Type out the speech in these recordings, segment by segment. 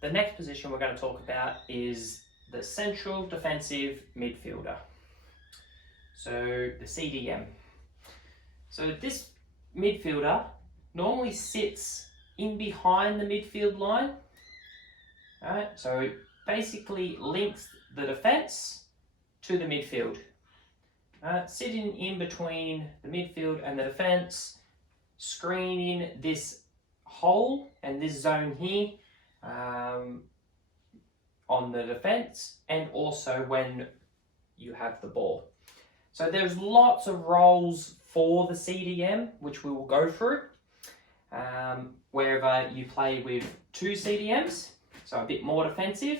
The next position we're going to talk about is the central defensive midfielder. So the CDM. So this midfielder normally sits in behind the midfield line. Right? So it basically links the defence to the midfield. Sitting in between the midfield and the defence, screening this hole and this zone here on the defence, and also when you have the ball. So there's lots of roles for the CDM, which we will go through. Wherever you play with two CDMs, so a bit more defensive,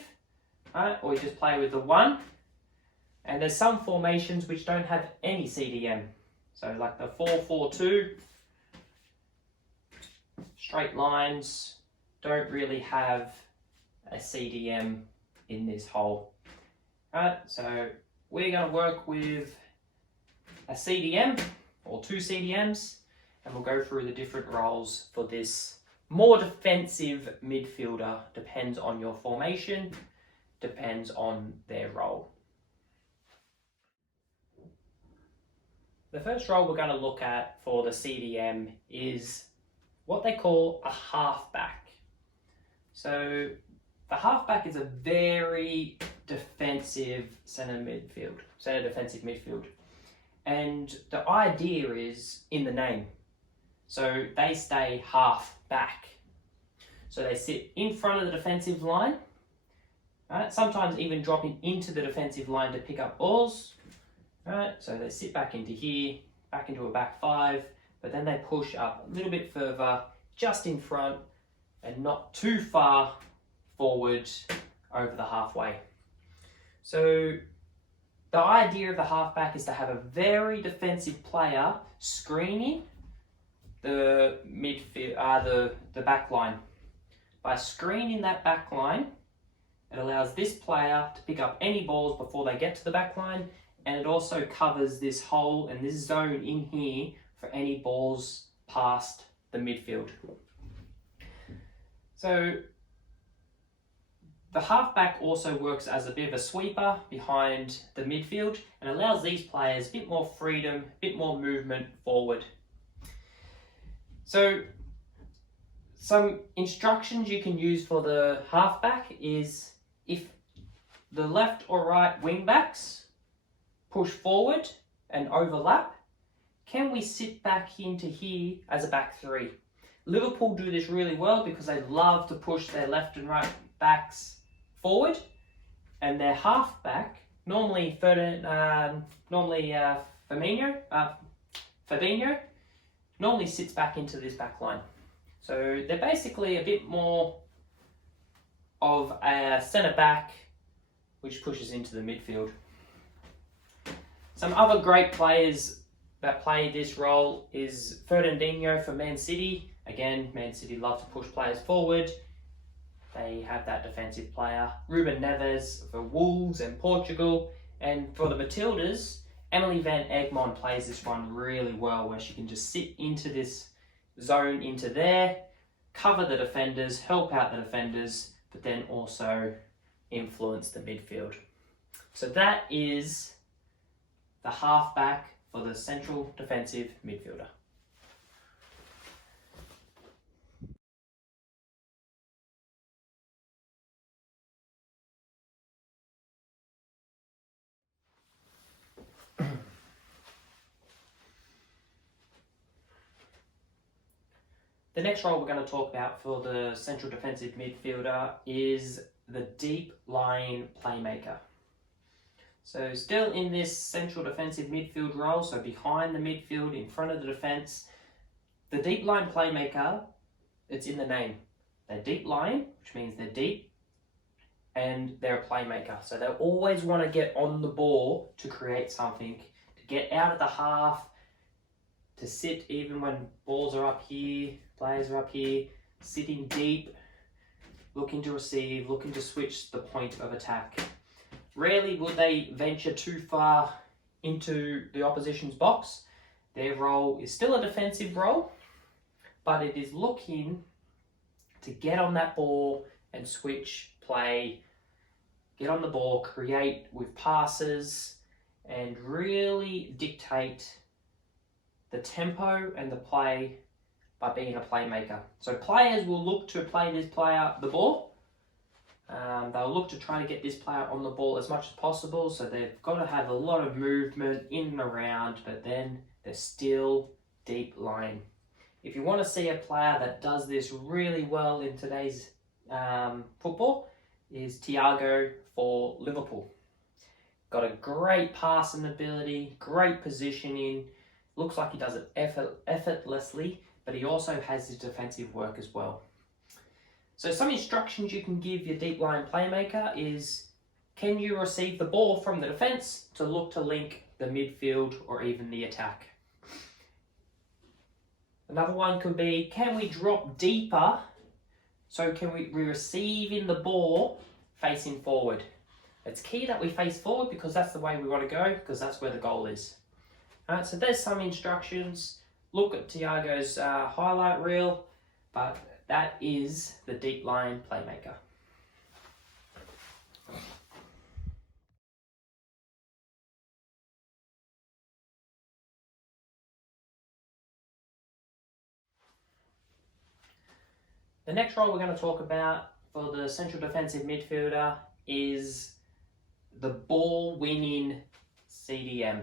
right? Or you just play with the one. And there's some formations which don't have any CDM. So like the 4-4-2, straight lines don't really have a CDM in this hole. Right, so we're going to work with a CDM or two CDMs, and we'll go through the different roles for this more defensive midfielder. Depends on your formation, depends on their role. The first role we're going to look at for the CDM is what they call a halfback. So the halfback is a very defensive centre defensive midfield. And the idea is in the name. So they stay half back. So they sit in front of the defensive line, right? Sometimes even dropping into the defensive line to pick up balls. Right? So they sit back into here, back into a back five, but then they push up a little bit further, just in front, and not too far forward over the halfway. So the idea of the halfback is to have a very defensive player screening the midfield, the back line. By screening that back line, it allows this player to pick up any balls before they get to the back line, and it also covers this hole and this zone in here for any balls past the midfield. So the halfback also works as a bit of a sweeper behind the midfield and allows these players a bit more freedom, a bit more movement forward. So some instructions you can use for the halfback is if the left or right wing backs push forward and overlap, can we sit back into here as a back three? Liverpool do this really well because they love to push their left and right backs forward, and their halfback, normally Fabinho, normally sits back into this back line. So they're basically a bit more of a centre back which pushes into the midfield. Some other great players that play this role is Fernandinho for Man City. Again, Man City love to push players forward. They have that defensive player. Ruben Neves for Wolves and Portugal. And for the Matildas, Emily Van Egmond plays this one really well, where she can just sit into this zone into there, cover the defenders, help out the defenders, but then also influence the midfield. So that is the halfback for the central defensive midfielder. The next role we're going to talk about for the central defensive midfielder is the deep line playmaker. So still in this central defensive midfield role, so behind the midfield, in front of the defence, the deep line playmaker, it's in the name. They're deep line, which means they're deep, and they're a playmaker. So they always want to get on the ball to create something, to get out of the half, to sit even when balls are up here, players are up here, sitting deep, looking to receive, looking to switch the point of attack. Rarely will they venture too far into the opposition's box. Their role is still a defensive role, but it is looking to get on that ball and switch play, get on the ball, create with passes, and really dictate the tempo and the play by being a playmaker. So players will look to play this player the ball. They'll look to try to get this player on the ball as much as possible, so they've got to have a lot of movement in and around, but then they're still deep lying. If you want to see a player that does this really well in today's football, is Thiago for Liverpool. Got a great passing ability, great positioning, looks like he does it effortlessly, but he also has his defensive work as well. So some instructions you can give your deep line playmaker is, can you receive the ball from the defence to look to link the midfield or even the attack? Another one could be, can we drop deeper? So can we receive in the ball facing forward? It's key that we face forward because that's the way we want to go, because that's where the goal is. Alright, so there's some instructions. Look at Thiago's highlight reel, but that is the deep line playmaker. The next role we're going to talk about for the central defensive midfielder is the ball winning CDM.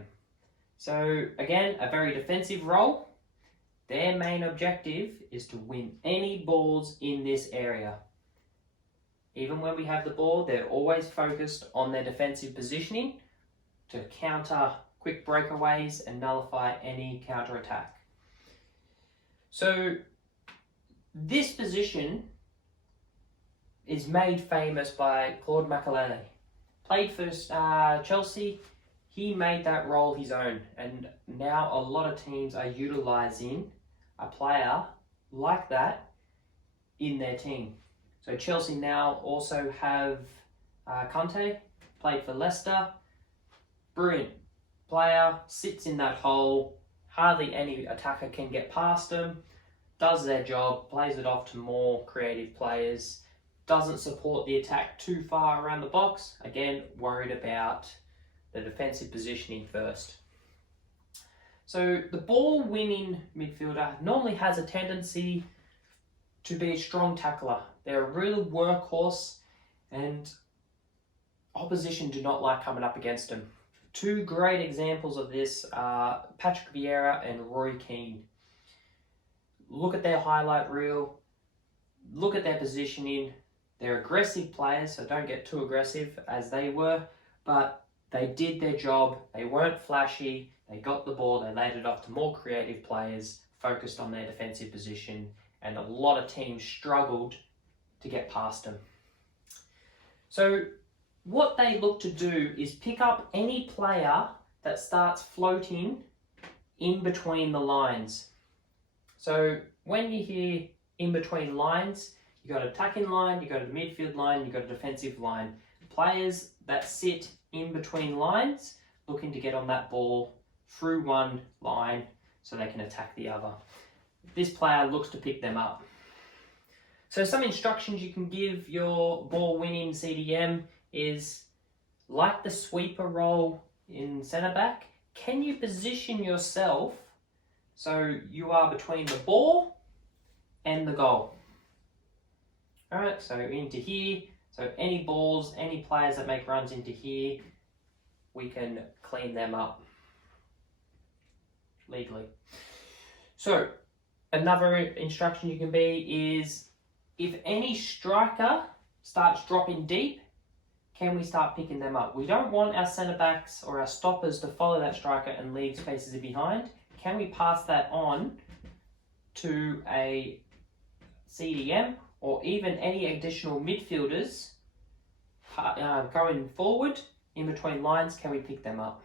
So again, a very defensive role. Their main objective is to win any balls in this area. Even when we have the ball, they're always focused on their defensive positioning to counter quick breakaways and nullify any counter-attack. So this position is made famous by Claude Makélélé. Played for Chelsea. He made that role his own, and now a lot of teams are utilising a player like that in their team. So Chelsea now also have Conte, played for Leicester. Brilliant player, sits in that hole, hardly any attacker can get past him, does their job, plays it off to more creative players, doesn't support the attack too far around the box, again worried about the defensive positioning first. So the ball winning midfielder normally has a tendency to be a strong tackler. They're a real workhorse, and opposition do not like coming up against them. Two great examples of this are Patrick Vieira and Roy Keane. Look at their highlight reel, look at their positioning. They're aggressive players, so don't get too aggressive as they were, but they did their job. They weren't flashy. They got the ball. They laid it off to more creative players, focused on their defensive position, and a lot of teams struggled to get past them. So what they look to do is pick up any player that starts floating in between the lines. So when you hear in between lines, you got an attacking line, you got a midfield line, you got a defensive line. Players that sit in between lines looking to get on that ball through one line so they can attack the other. This player looks to pick them up. So some instructions you can give your ball winning CDM is, like the sweeper role in centre back, can you position yourself so you are between the ball and the goal? Alright, so into here, so any balls, any players that make runs into here, we can clean them up legally. So another instruction you can be is, if any striker starts dropping deep, can we start picking them up? We don't want our centre backs or our stoppers to follow that striker and leave spaces behind. Can we pass that on to a CDM or even any additional midfielders going forward in between lines? Can we pick them up?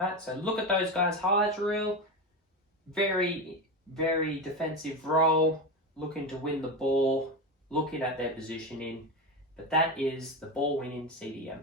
Right, so look at those guys' highlights reel. Very, very defensive role, looking to win the ball, looking at their positioning. But that is the ball winning CDM.